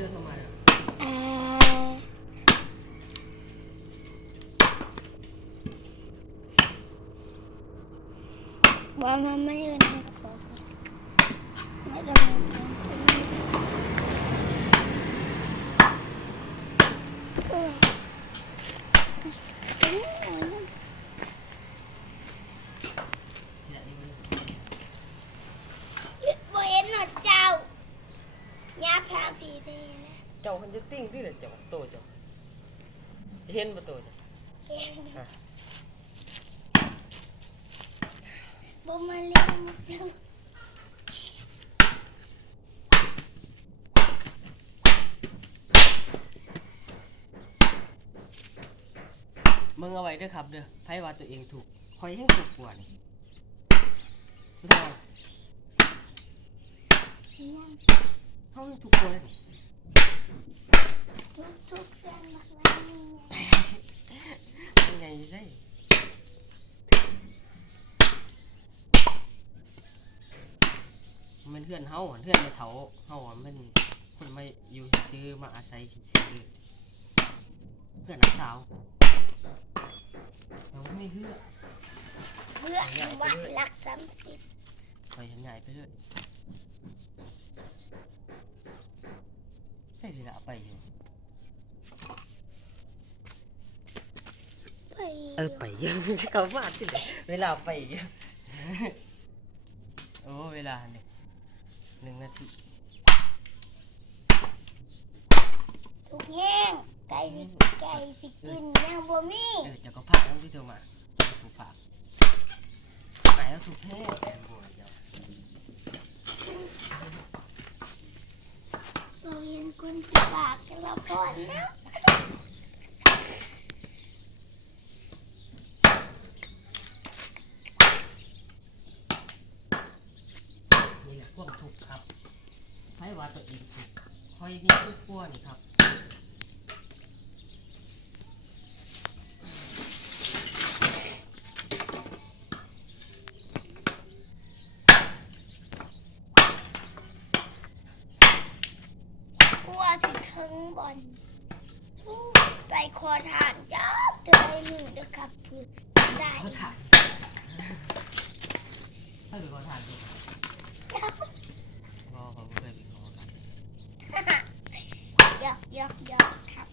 เลยทำไมอ่ะว่ามันไม่เอินให้ขอไม่ต้องเห็นหนอเจ้าย่าพาผีดีนะเจ้าคนจะติ้งที่ไหนเจ้าโตเจ้าจะเห็นประตูเจ้าบ่มาเลี้ยงมุกลูกมึงเอาไว้ด้วยครับเด้อไพ่ว่าตัวเองถูกคอยให้ถูกกว่านี่เขาถูกกว่าเลยทุกเรื่องแบบนี้ยังไงได้มันเพื่อนเฮาเพื่อนในเถาเฮามันคนมาอยู่ซื้อมาอาศัยซื้อเพื่อนนักสาวเราไม่เพื่อวัดหลัก30คอยเห็นใหญ่ไปเลยใส่เวลาไปอยู่ไปเยอะจะเข้ามาสิเวลาไปเยอะโอ้เวลาเนี่ย1 นาทีทุกแย่งไก่สิกินยังบ่มีจะก็ผักทั้งที่เธอมาจะถูกผักไหนแล้วถูกแห้แอนบัวเดียวเราเห็นคนปากกันละก่อนนะนี่แหละพวกถูกครับให้ว่าตัวเองถูกคอยมีทุกขั้วนี่ครับกลัวสิถึงบอลไปขอทานจ้าเธอให้ลืมด้วยครับเพื่อได้เขาถ่ายถ้าหรือเขาถ่ายดูพอผมเคยไปขอกันยอกครับ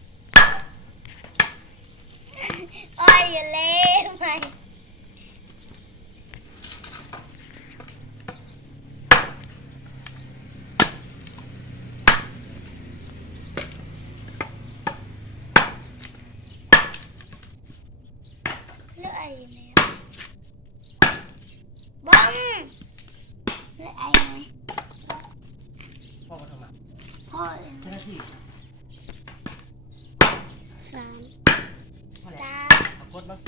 อ้อยอย่าเล่ไหมเลือไอ้แม่บังเลือไอ้ไหมพ่อมาทำไมพ่อเลย เจ้าหน้าที่3เอากดบ้าง